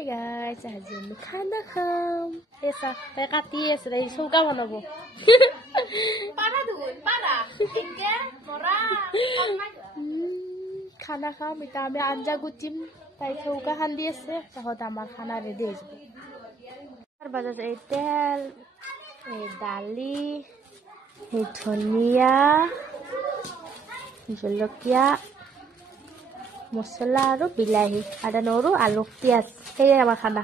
Hey guys, আজি আমি খানা খাম। এসা তাই কাটি আছে তাই চৌকা বনাব। পাৰা দুন পাৰা একে মৰা খানা খাম এটা আমি আঞ্জা গুটিম তাই চৌকা খান্দি আছে তহত আমার খানা রেডি হয়ে যাবে। আর বাজার এই তেল এই ডালি এই ধনিয়া জলকীয়া মছলা আৰু বিলাহী আদা নহৰু আলু পিঁয়াজ সেয়ে আমাৰ খানা।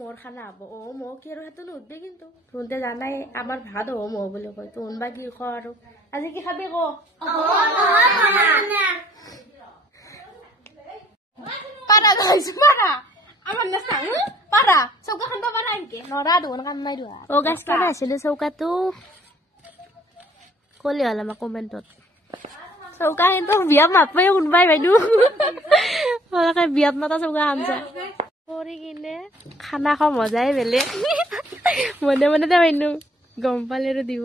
মোৰ খানা হ'ব মৌ কি আৰু সেইটো নুধবি কিন্তু তোনতে জানাই আমাৰ ভাত মৌ বুলি কয় তোন বা কি ক আৰু আজি কি খাবি ক পাৰা গাইছ পাৰা আমাৰ নাচাং পাৰা চৌকা খান্দ পাৰা এনকে নৰা দুন কাম নাই দুৱা গাছ কেনে আছিলে চৌকাটো কলি হ'ল আমাৰ কমেণ্টত চৌকা কিন্তু বিয়াত নাপায় কোনোবাই বাইদেউ সঁচাকে বিয়াত নাটা চৌকা খামছা কৰি কিনে খানা খোৱা মজাই বেলেগ মনে মনে দে বাইদেউ গম পালে আৰু দিব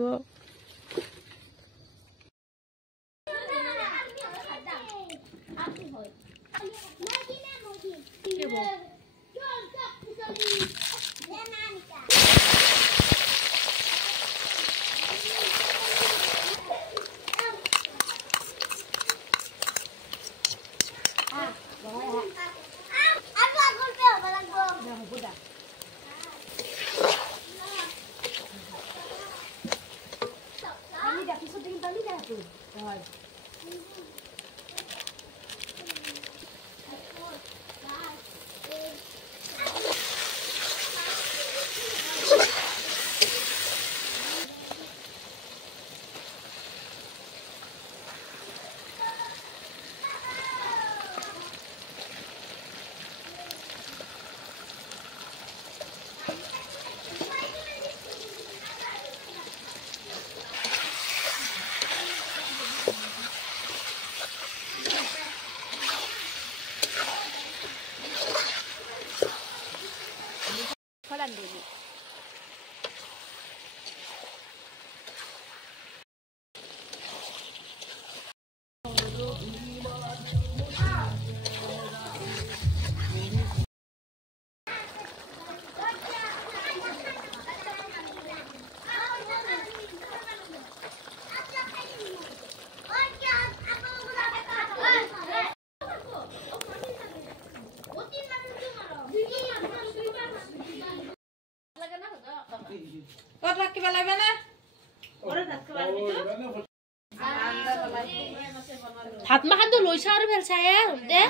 ভাত মাখানটো লৈছা আৰু ভাল চাই দে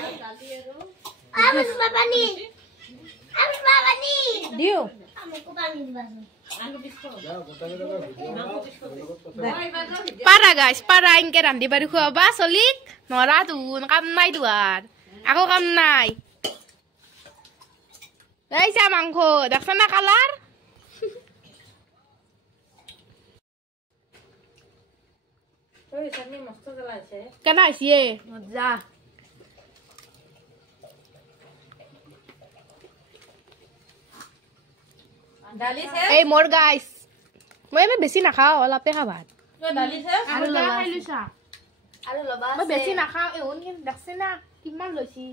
দিও পাৰা গাইছ পাৰা এনকে ৰান্ধি বাঢ়ি খুৱাবা চলিক নৰা তোন কাম নাই তোহাৰ আকৌ কাম নাই এইছা মাংস দেখছ না কালাৰ কেনা হৈছে মজা এই মোৰ গাইছ মই এবাৰ বেছি নাখাওঁ অলপে খা ভাত মই বেছি নাখাওঁ দেখছি না কিমান লৈছি